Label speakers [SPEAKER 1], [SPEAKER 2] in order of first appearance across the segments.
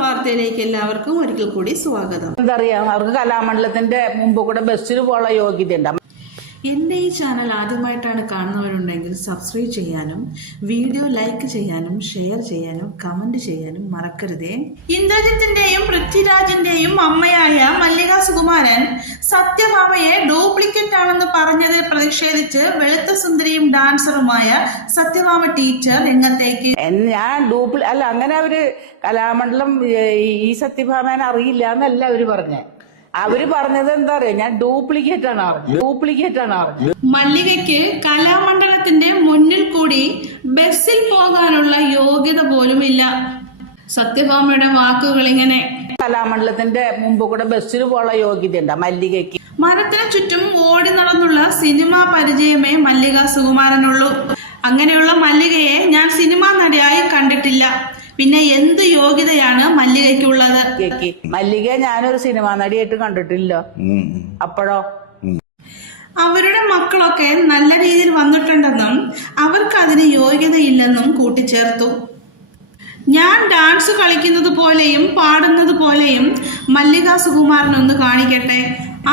[SPEAKER 1] വാർത്തയിലേക്ക് എല്ലാവർക്കും ഒരിക്കൽ കൂടി സ്വാഗതം.
[SPEAKER 2] എന്തറിയാം? അവർക്ക് കലാമണ്ഡലത്തിന്റെ മുമ്പ് കൂടെ ബസ്സിൽ പോകാനുള്ള യോഗ്യത ഉണ്ട്
[SPEAKER 1] എന്റെ ഈ ചാനൽ ആദ്യമായിട്ടാണ് കാണുന്നവരുണ്ടെങ്കിൽ സബ്സ്ക്രൈബ് ചെയ്യാനും വീഡിയോ ലൈക്ക് ചെയ്യാനും ഷെയർ ചെയ്യാനും കമന്റ് ചെയ്യാനും മറക്കരുതേ. ഇന്ദ്രജിത്തിന്റെയും പൃഥ്വിരാജിന്റെയും അമ്മയായ മല്ലിക സുകുമാരൻ സത്യഭാമയെ പ്രതിഷേധിച്ച് വെളുത്ത സുന്ദരിയും ഡാൻസറുമായ സത്യഭാമ ടീച്ചർ രംഗത്തേക്ക്
[SPEAKER 2] ഞാൻ ഡൂപ്ലി അല്ല അങ്ങനെ അവർ കലാമണ്ഡലം ഈ സത്യഭാമേനെ അറിയില്ല എന്നല്ല അവർ പറഞ്ഞേ. അവർ പറഞ്ഞത് എന്താ പറയാ ഞാൻ ഡ്യൂപ്ലിക്കേറ്റ് ആണ് ഡ്യൂപ്ലിക്കേറ്റ് ആണ്
[SPEAKER 1] മല്ലികയ്ക്ക് കലാമണ്ഡലത്തിന്റെ മുന്നിൽ കൂടി ബസ്സിൽ പോകാനുള്ള യോഗ്യത പോലും ഇല്ല. സത്യഭാമയുടെ വാക്കുകൾ ഇങ്ങനെ
[SPEAKER 2] കലാമണ്ഡലത്തിന്റെ മുമ്പ് കൂടെ ബസ്സിൽ പോകാനുള്ള യോഗ്യത ഉണ്ട് മല്ലികയ്ക്ക്
[SPEAKER 1] മരത്തിന് ചുറ്റും ഓടി നടന്നുള്ള സിനിമാ പരിചയമേ മല്ലിക സുകുമാരനുള്ളൂ. അങ്ങനെയുള്ള മല്ലികയെ ഞാൻ സിനിമാ നടിയായി കണ്ടിട്ടില്ല. പിന്നെ എന്ത് യോഗ്യതയാണ് മല്ലികയ്ക്കുള്ളത്?
[SPEAKER 2] മല്ലികയെ മല്ലിക ഞാനൊരു സിനിമാ നടിയായിട്ട് കണ്ടിട്ടില്ല. അപ്പോഴോ?
[SPEAKER 1] അവരുടെ മക്കളൊക്കെ നല്ല രീതിയിൽ വന്നിട്ടുണ്ടെന്നും അവർക്ക് അതിന് യോഗ്യതയില്ലെന്നും കൂട്ടിച്ചേർത്തു. ഞാൻ ഡാൻസ് കളിക്കുന്നത് പോലെയും പാടുന്നത് പോലെയും മല്ലിക സുകുമാരൻ ഒന്ന് കാണിക്കട്ടെ?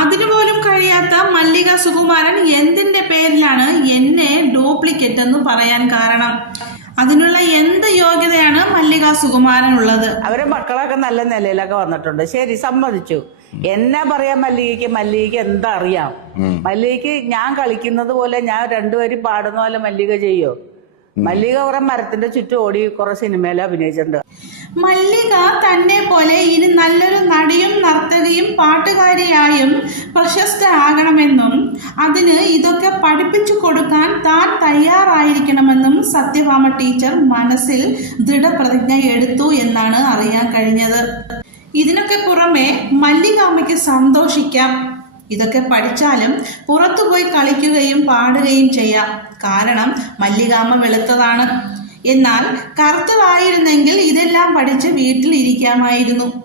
[SPEAKER 1] അതിനുപോലും കഴിയാത്ത മല്ലിക സുകുമാരൻ എന്തിന്റെ പേരിലാണ് എന്നെ ഡ്യൂപ്ലിക്കേറ്റ് എന്ന് പറയാൻ കാരണം? അതിനുള്ള എന്ത് യോഗ്യതയാണ് മല്ലിക സുകുമാരൻ ഉള്ളത്
[SPEAKER 2] അവരെ മക്കളൊക്കെ നല്ല നിലയിലൊക്കെ വന്നിട്ടുണ്ട്. ശരി സമ്മതിച്ചു. എന്നെ പറയാ മല്ലികയ്ക്ക് മല്ലികയ്ക്ക് എന്താ അറിയാം മല്ലികയ്ക്ക് ഞാൻ കളിക്കുന്നത് പോലെ ഞാൻ രണ്ടുപേരും പാടുന്ന പോലെ മല്ലിക ചെയ്യോ? മല്ലിക കുറെ മരത്തിന്റെ ചുറ്റും ഓടി കുറെ സിനിമയിൽ അഭിനയിച്ചിട്ടുണ്ട്.
[SPEAKER 1] മല്ലിക തന്നെ പോലെ ഇനി നല്ലൊരു നടിയും നർത്തകിയും പാട്ടുകാരിയായും പ്രശസ്ത ആകണമെന്നും അതിന് ഇതൊക്കെ പഠിപ്പിച്ചു കൊടുക്കാൻ താൻ തയ്യാറായിരിക്കണമെന്നും സത്യഭാമ ടീച്ചർ മനസ്സിൽ ദൃഢപ്രതിജ്ഞ എടുത്തു എന്നാണ് അറിയാൻ കഴിഞ്ഞത്. ഇതിനൊക്കെ പുറമെ മല്ലികാമയ്ക്ക് സന്തോഷിക്കാം. ഇതൊക്കെ പഠിച്ചാലും പുറത്തുപോയി കളിക്കുകയും പാടുകയും ചെയ്യാം. കാരണം മല്ലികാമ വെളുത്തതാണ്. എന്നാൽ കറുത്തതായിരുന്നെങ്കിൽ ഇതെല്ലാം പഠിച്ച് വീട്ടിൽ ഇരിക്കാമായിരുന്നു.